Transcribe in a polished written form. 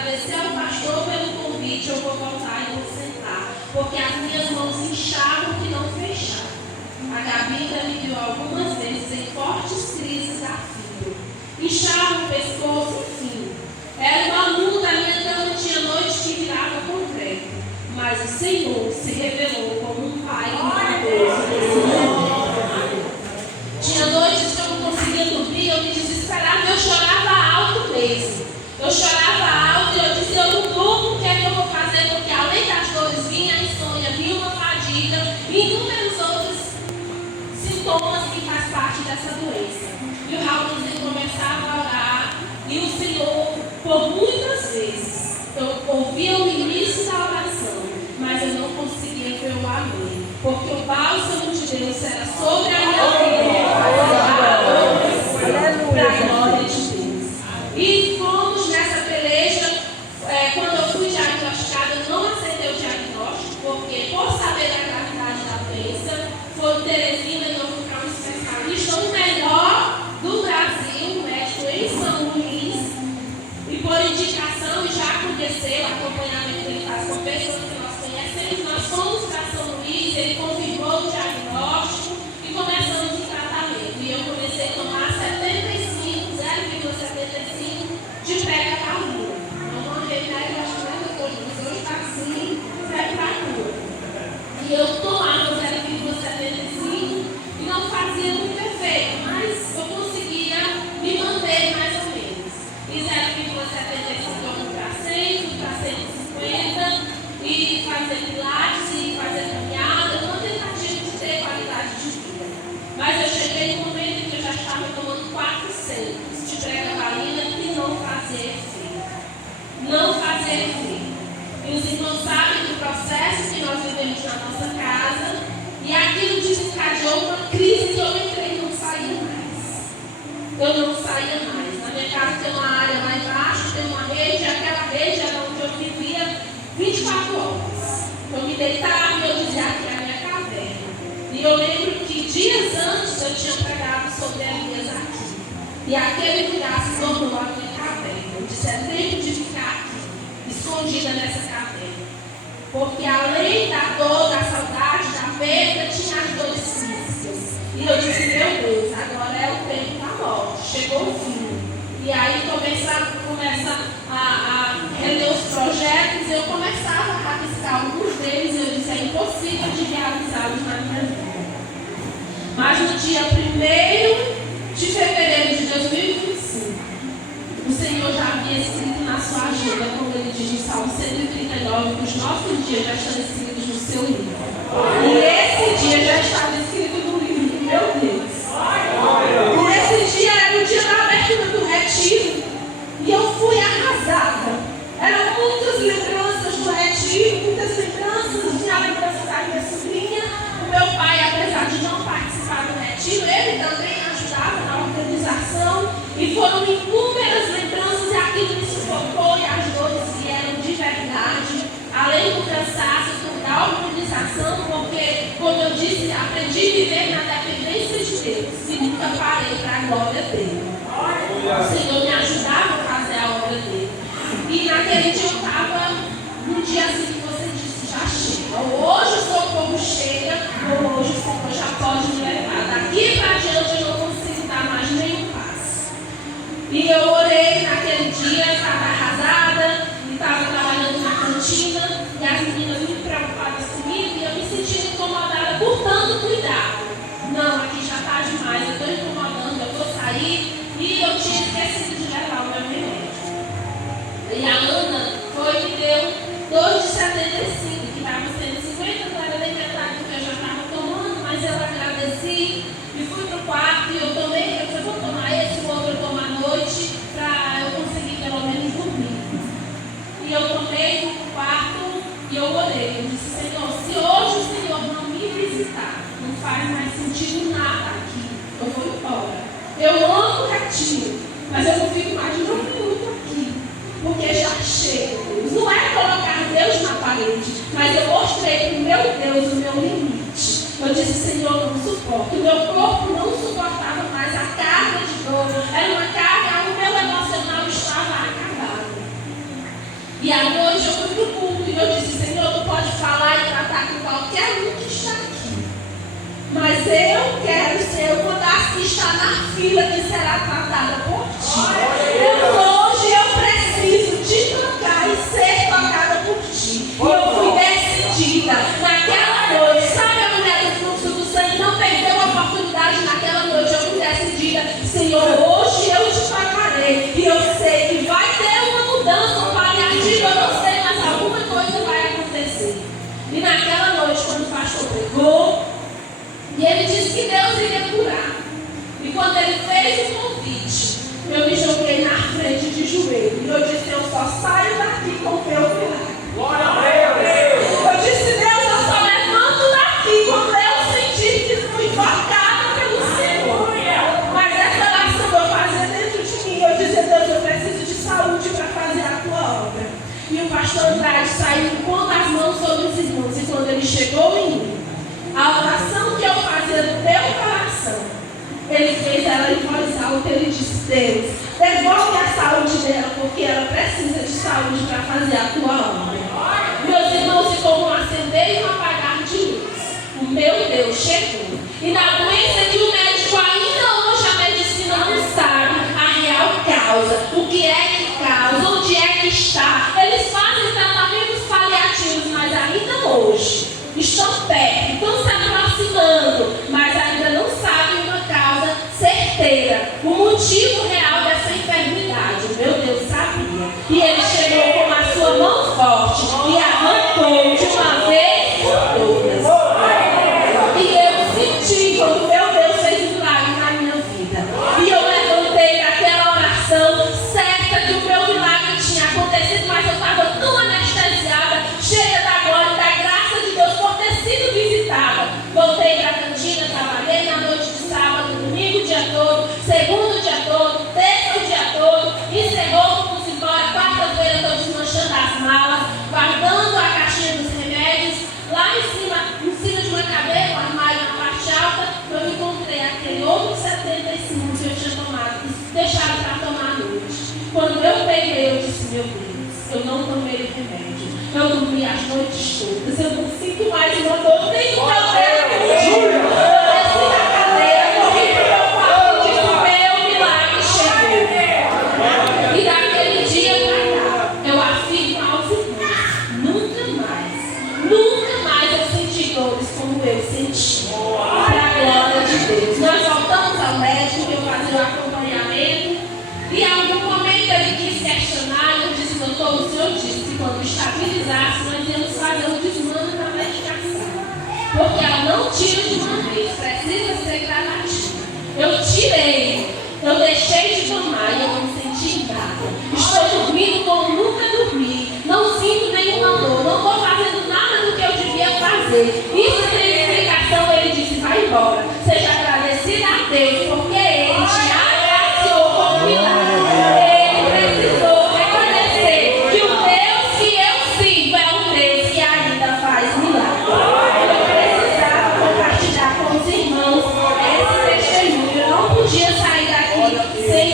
agradecer ao pastor pelo convite, eu vou voltar e vou sentar, porque as minhas mãos inchavam que não fechavam. A Gabi ainda me viu algumas vezes em fortes crises da fibra. Inchava o pescoço, enfim. Era uma luta, a minha cama tinha noite que virava concreto. Mas o Senhor se revelou como um Pai maravilhoso. Tinha noites que eu não conseguia dormir, eu me desesperava, eu chorava alto mesmo. Eu chorava alto e eu dizia, eu não durmo, o que é que eu vou fazer? Porque além das dores vinha a insônia, vinha uma fadiga e inúmeros outros sintomas que faz parte dessa doença. E o Raulzinho começava a orar e o Senhor, por muitas vezes, eu ouvia o início da oração, mas eu não conseguia ver o amém, porque o bálsamo de Deus era sobre a minha vida, para a glória de Deus. E fomos nessa peleja. Quando eu fui diagnosticada, eu não aceitei o diagnóstico, porque por saber da gravidade da doença, foi Teresina e eu fui para um especialista, o melhor do Brasil, um médico em São Luís, e por indicação, e já aconteceu, acompanhamento que ele faz com pessoas que nós conhecemos, nós fomos para São Luís, ele confirmou o diagnóstico e começamos o tratamento. E eu comecei a tomar 0,75 de pregabalina. Não mandei remédio, acho que não é doutor, mas hoje está assim, serve para cura. E eu tomava 0,75 e não fazia muito efeito, mas eu conseguia me manter mais ou menos. E 0,75 eu fui para 100, fui para 150 e fazer pilates e fazer caminhada, uma tentativa de ter qualidade de vida. Mas eu cheguei no momento em que eu já estava tomando 400 de pregabalina e não fazia efeito. Não fazia efeito. E os irmãos sabem do processo que nós vivemos na nossa casa, e aquilo desencadeou uma crise que eu entrei e não saía mais. Eu não saía mais. Na minha casa tem uma área lá embaixo, tem uma rede, e aquela rede era onde eu vivia 24 horas. Eu me deitava e eu dizia, aqui é a minha caverna. E eu lembro que dias antes eu tinha pregado sobre Elias aqui. E aquele lugar se tornou a minha caverna. Eu disse, é tempo de ficar aqui, escondida nessa caverna. Porque além da dor, da saudade, da perda, tinha as dores físicas. E eu disse, meu Deus, agora é o tempo da morte, chegou o fim. E aí começa a reler os projetos, e eu começava a rabiscar alguns deles, e eu disse, é impossível de realizá-los na minha vida. Mas no dia 1º de fevereiro de 2025, o Senhor já havia escrito na sua agenda, como ele diz no Salmo 139, que os nossos dias já estão escritos no seu livro. E esse dia já estava escrito no livro do meu Deus. E esse dia era o dia da abertura do retiro. E eu fui arrasada. Eram muitas lembranças do retiro, muitas lembranças. Tinha a lembrança da minha sobrinha. O meu pai, apesar de não participar do retiro, ele também ajudava na organização. E foram inúmeras lembranças, e aquilo me sufocou, e as dores vieram de verdade. Além do cansaço, da organização, porque, como eu disse, aprendi a viver na dependência de Deus. E nunca parei para a glória dele. O Senhor me ajudava a fazer a obra dele. E naquele dia eu estava, num dia assim que você disse, já chega. Hoje o socorro chega, ou hoje o Senhor já pode me levar. Daqui para diante eu não consigo dar mais nenhum passo. E eu orei naquele dia, estava arrasada, e estava trabalhando na cantina, e as meninas muito preocupadas comigo, e eu me sentindo incomodada por tanto cuidado. Não, aqui já está demais, eu estou incomodando, eu vou sair. E eu tinha esquecido de levar o meu remédio. E a Ana foi e me deu 2 de 75, que estava sendo 50, não era nem metade do que eu já estava tomando, mas eu agradeci e fui para o quarto e eu tomei, eu falei, vou tomar esse, o outro eu tomo à noite, para eu conseguir pelo menos dormir. E eu tomei no quarto e eu orei. Eu disse, Senhor, se hoje o Senhor não me visitar, não faz mais sentido nada aqui, eu vou embora. Eu amo o retiro, mas eu não fico mais de 1 minuto aqui, porque já chega, Deus. Não é colocar Deus na parede, mas eu mostrei para o meu Deus o meu limite. Eu disse, Senhor, eu não suporto. O meu corpo não suportava mais a carga de dor. Era uma carga, o meu emocional estava acabado. que está na fila que será tratada por ti. Hoje eu preciso te tocar e ser tocada por ti. E eu fui decidida naquela noite. Sabe a mulher do fluxo do sangue? Não perdeu a oportunidade naquela noite. Eu fui decidida, Senhor, hoje eu te tocarei. E eu sei que vai ter uma mudança, um paliativo, eu não sei, mas alguma coisa vai acontecer. E naquela noite, quando o pastor pregou, e ele disse que Deus iria curar. E quando ele fez o convite, eu me joguei na frente de joelho. E eu disse, eu só saio daqui com o meu milagre. Glória a Deus! Eu disse, Deus, eu só levanto daqui quando eu sentir que fui tocada pelo Senhor. Mas essa oração eu fazia dentro de mim. Eu dizia, Deus, eu preciso de saúde para fazer a tua obra. E o pastor Andrade saiu pondo as mãos sobre os irmãos. E quando ele chegou em mim, a oração que eu fazia no teu coração, ele fez ela em voz alta. Ele disse, Deus, devolve a saúde dela, porque ela precisa de saúde para fazer a tua obra. Meus irmãos, e como um acender e um apagar de luz, o meu Deus chegou. E na doença que o médico ainda hoje, a medicina não sabe a real causa, o que é que causa, onde é que está. Eles fazem tratamentos paliativos, mas ainda hoje estão perto, estão se aproximando, mas ainda não sabem uma causa certeira, o motivo real dessa enfermidade. Meu Deus sabia. E ele chegou com a sua mão forte e arrancou de uma vez por todas. E eu senti quando meu Deus fez um milagre na minha vida. E eu levantei daquela oração certa que o meu milagre tinha acontecido, mas eu estava tão anestesiada, cheia da glória e da graça de Deus por ter sido visitada. Voltei para a cantina, trabalhei na noite de sábado, domingo o dia todo, segundo o dia todo, terça o dia todo, encerrou, fomos embora, quarta-feira estou desmanchando as malas, guardando a caixinha dos remédios, lá em cima de uma cadeira, um armário na parte alta, eu encontrei aquele outro 75 que eu tinha tomado, deixado para tomar à noite. Quando eu peguei, eu disse, meu Deus, eu não tomei o remédio, eu dormi as noites todas, eu não sinto mais uma dor nem no meu dedo. Eu desci da cadeira, corri para o meu quarto e disse, meu milagre chegou. E daquele dia para cá, eu afirmo aos irmãos, nunca mais eu senti dores como eu senti. Para a glória de Deus. Nós voltamos ao médico, eu fazia o acompanhamento, e em algum momento ele quis questionar, eu disse, doutor, o senhor disse que quando estabilizasse, nós íamos fazer o desmame da medicação. Porque ela não tira de uma vez, precisa ser gradativa. Eu tirei, eu deixei de tomar e eu não senti nada. Estou dormindo como nunca dormi, não sinto nenhuma dor, não estou fazendo nada do que eu devia fazer. Isso tem